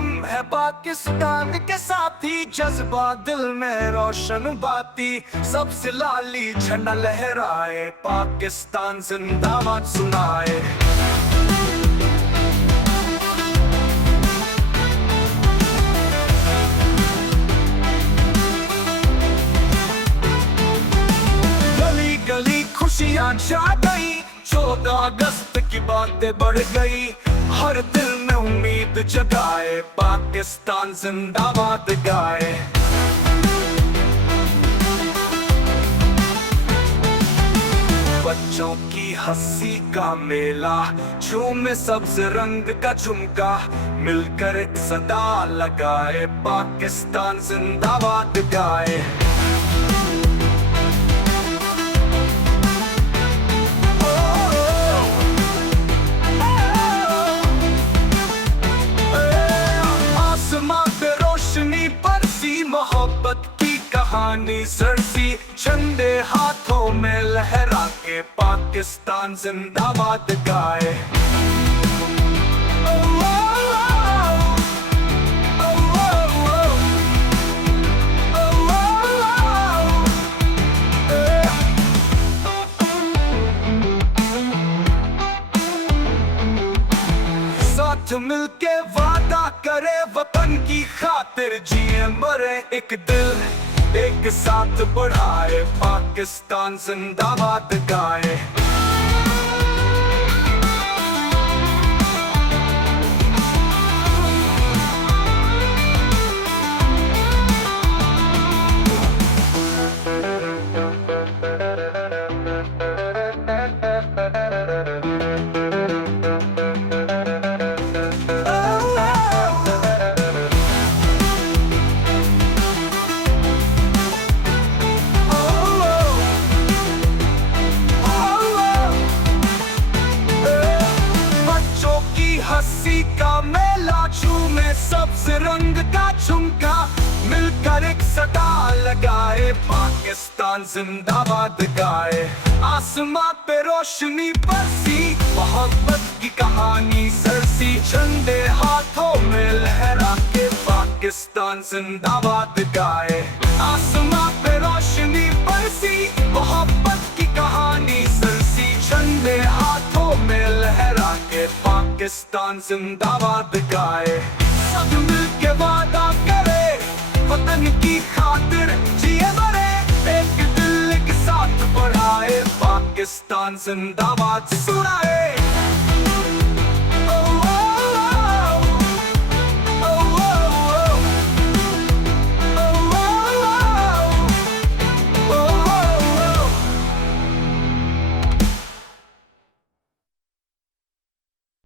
हम है पाकिस्तान के साथी, जज्बा दिल में रोशन बाती, सबसे लाली झंडा लहराए, पाकिस्तान जिंदाबाद सुनाए। गली गली खुशियां छा गई, 14 अगस्त की बातें बढ़ गई, हर दिल में उम्मीद जगाए, पाकिस्तान जिंदाबाद गाए। बच्चों की हंसी का मेला, झूमे सब्ज रंग का झुमका, मिलकर एक सदा लगाए, पाकिस्तान जिंदाबाद गाए। मोहब्बत की कहानी सरसी, झंडे हाथों में लहरा के, पाकिस्तान जिंदाबाद गाए। साथ मिलके वादा करे, वतन की खातिर जिए मरे, एक दिल एक साथ बढ़ाए, पाकिस्तान जिंदाबाद गाए। हंसी का मेला, झूमे सब्ज रंग का झुमका, मिलकर एक सदा लगाए, पाकिस्तान जिंदाबाद गाए। आसमां पे रोशनी बरसी, मोहब्बत की कहानी सरसी, झंडे हाथों में लहरा के, पाकिस्तान जिंदाबाद गाए। आसमां पे रोशनी बरसी, मोहब्बत की कहानी सरसी, झंडे हाथों में लहरा के, पाकिस्तान जिंदाबाद गाए। सब मिलके वादा करे, वतन की खातिर जिए मरे, एक दिल के साथ बढ़ाए, पाकिस्तान जिंदाबाद सुनाए।